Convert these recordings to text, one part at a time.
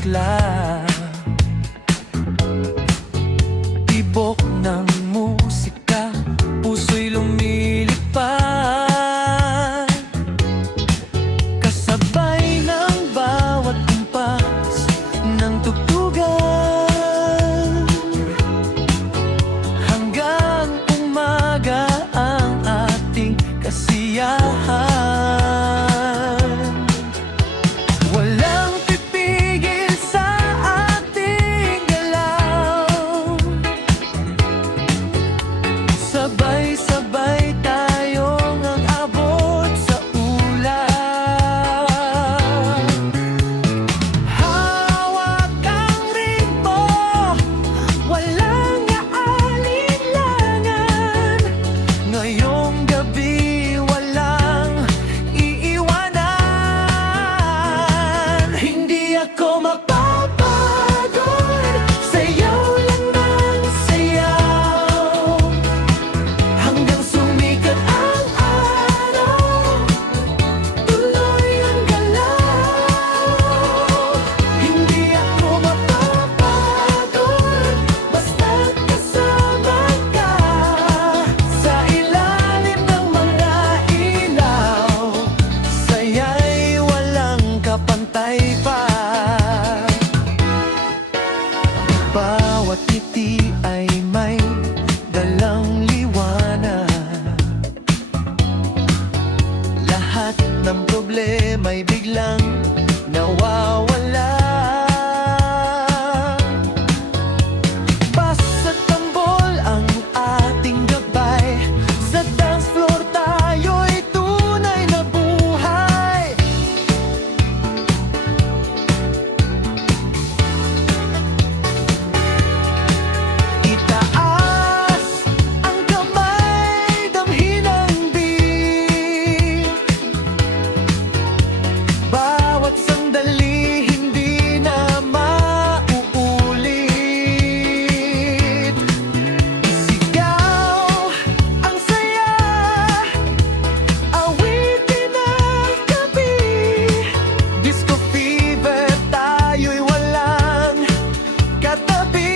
masigla. Tibok ng musika, puso'y lumilipad, kasabay ng bawat kumpas ng tugtugan. Hanggang umaga ang ating kasiyahan. Walang pipigil sa ating galaw, sabay-sabay tayong ang abot sa ulap. Hawak ang ritmo, walang aalinlangan. Ngayong gabi walang iiwanan. Hindi ako mapapagod, sayaw lang ng sayaw, hanggang sumikat ang araw, tuloy ang galaw. Hindi ako mapapagod, basta't kasama ka sa ilalim ng mga ilaw. Saya'y walang kapantay pa. Bawat ngiti ay may dalang liwanag. Lahat ng problema'y biglang nawawala. Basta tambol ang ating gabay, sa dance floor tayo'y tunay na buhay. Itaas ang kamay, damhin ang beat. Bawat sandali hindi na mauulit. Isigaw ang saya, awitin ang gabi. Disco fever, tayo'y walang katabi.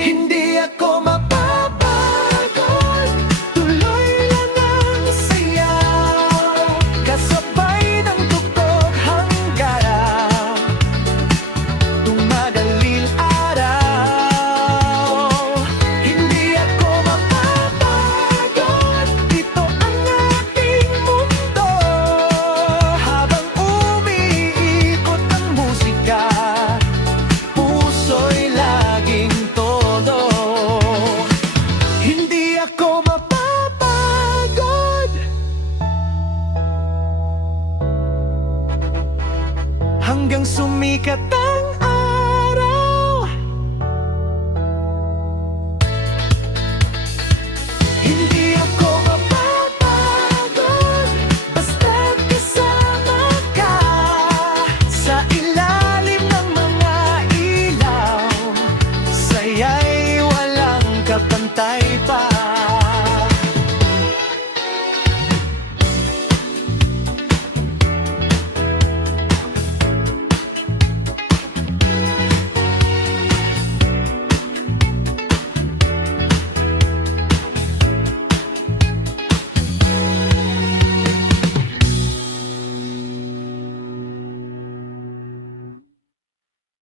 Hindi ako mapapagod, tuloy lang ang sayaw, kasabay ng tugtog hanggang tumadaling araw. Hindi ako mapapagod, ito ang ating mundo, habang umiikot ang musika, puso'y laging todo. Hindi ako mapapagod, hanggang sumikat